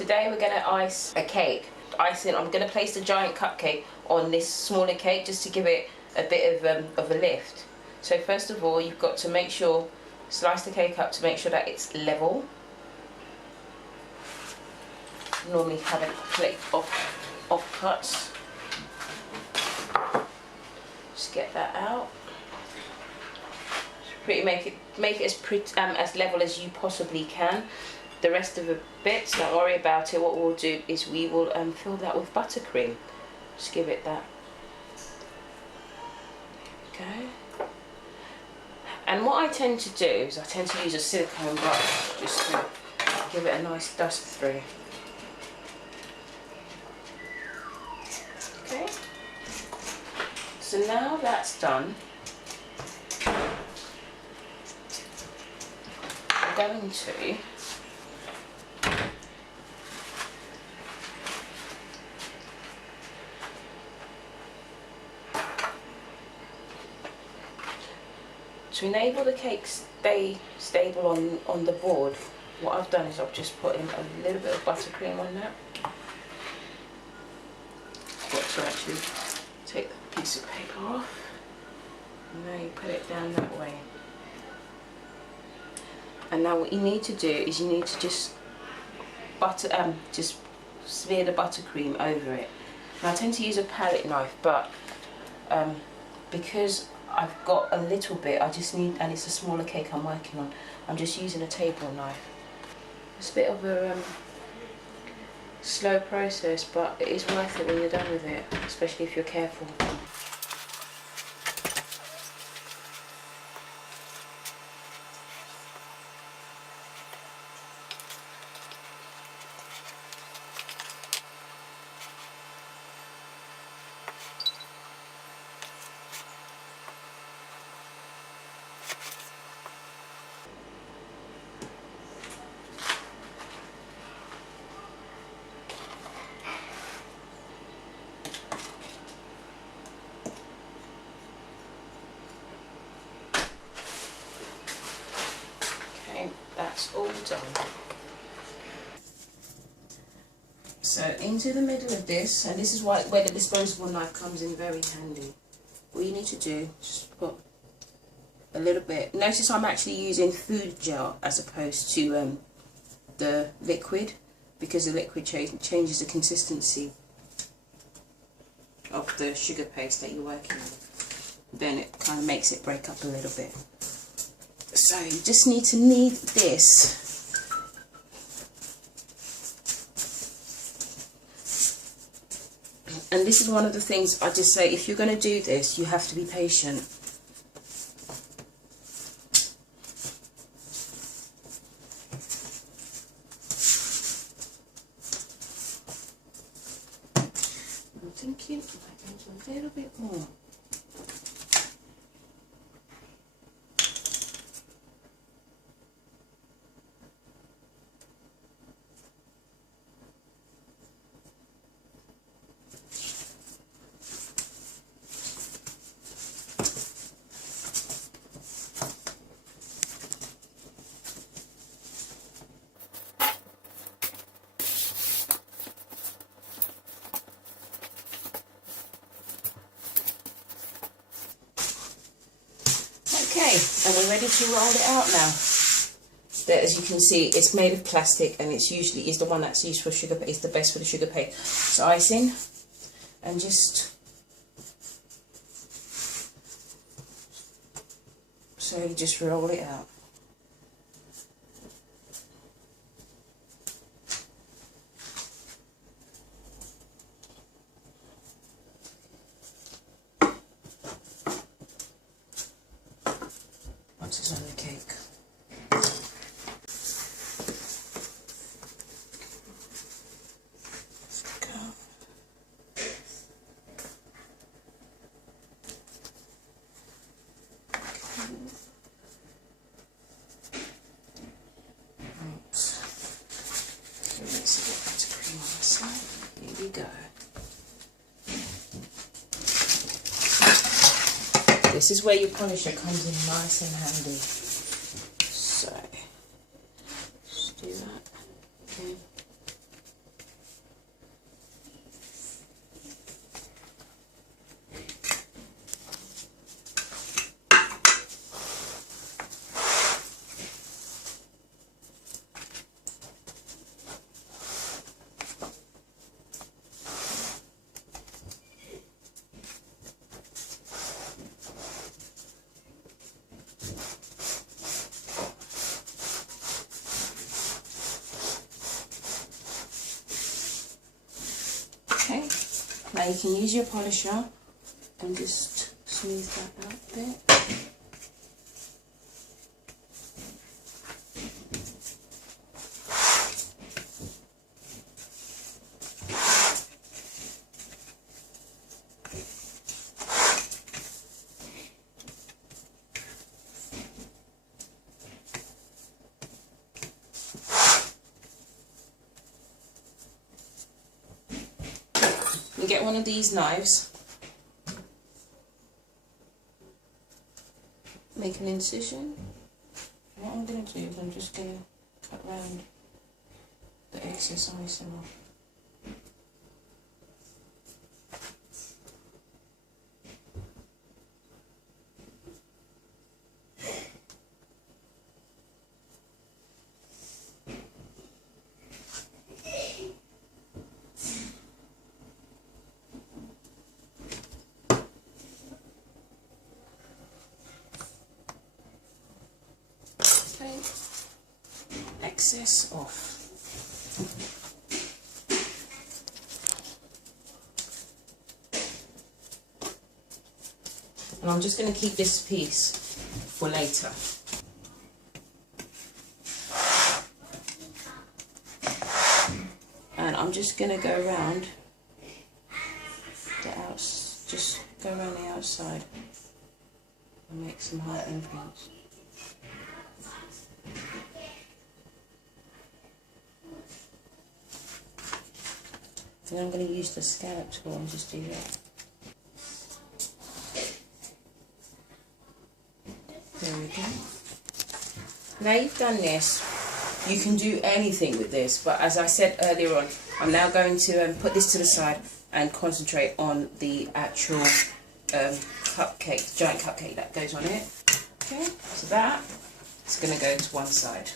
Today we're going to ice a cake. Icing, I'm going to place the giant cupcake on this smaller cake just to give it a bit of a lift. So first of all, you've got to make sure, slice the cake up to make sure that it's level. Normally have a plate off cuts. Just get that out. Make it as level as you possibly can. The rest of the bits, don't worry about it. What we'll do is we will fill that with buttercream. Just give it that. Okay. And what I tend to do is I tend to use a silicone brush just to give it a nice dust through. Okay. So now that's done, I'm going to enable the cake stay stable on the board. What I've done is I've just put in a little bit of buttercream on that. Got to actually take the piece of paper off, and now you put it down that way. And now what you need to do is you need to just smear the buttercream over it. Now I tend to use a palette knife, but because I've got a little bit, I just need, and it's a smaller cake I'm working on, I'm just using a table knife. It's a bit of a slow process, but it is worth it when you're done with it, especially if you're careful. That's all done. So into the middle of this, and this is where the disposable knife comes in very handy. What you need to do is just put a little bit. Notice I'm actually using food gel as opposed to the liquid, because the liquid changes the consistency of the sugar paste that you're working on. Then it kind of makes it break up a little bit. So you just need to knead this. And this is one of the things I just say, if you're going to do this, you have to be patient. I'm thinking I might do a little bit more. Okay, and we're ready to roll it out now. There, as you can see, it's made of plastic, and it's usually the one that's used for sugar, is the best for the sugar paste. So icing, and just so you just roll it out. Once it's on the cake. Here we go. This is where your polisher comes in nice and handy. So, just do that. Okay. Now you can use your polisher and just smooth that out a bit. You get one of these knives, make an incision. What I'm going to do is I'm just going to cut around the excess icing off. Excess off. And I'm just going to keep this piece for later. And I'm just going to go around the just go around the outside and make some high influence. And I'm going to use the scallop tool and just do that. There we go. Now you've done this, you can do anything with this, but as I said earlier on, I'm now going to put this to the side and concentrate on the actual cupcake, giant cupcake that goes on it. Okay, so that is going to go to one side.